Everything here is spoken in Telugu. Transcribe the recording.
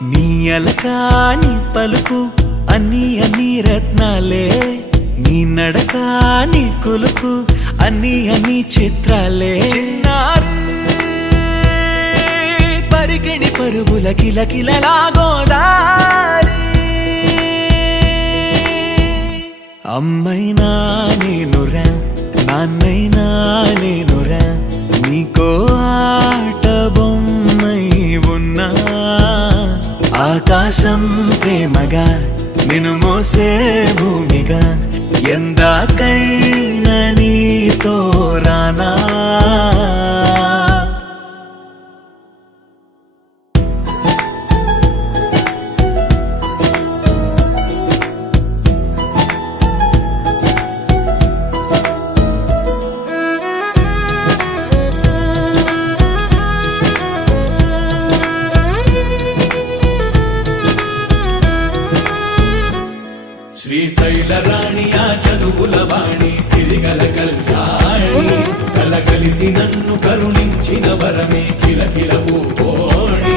నీ అలకాని పలుకు అన్ని అన్ని రత్నాలే, నీ నడక నీ కొలుకు అన్ని అన్ని చిత్రాలే. చిన్నారి పరికిణి పరుగుల కిలకిలలా గోదారి, అమ్మైనా నేనురా నాన్నైనా నేనురా, నీకో ఆట బొమ్మై ఉన్నా. ఆకాశం ప్రేమగా నిన్ను మోసే భూమిగా, ఎందాకైనా నీతో రానా. శ్రీశైల రాణి ఆ చదువుల వాణి, సిరిగల కళ్యాణి, కలగలిసి నన్ను కరుణించిన వరమే కిలకిల పూకోణి.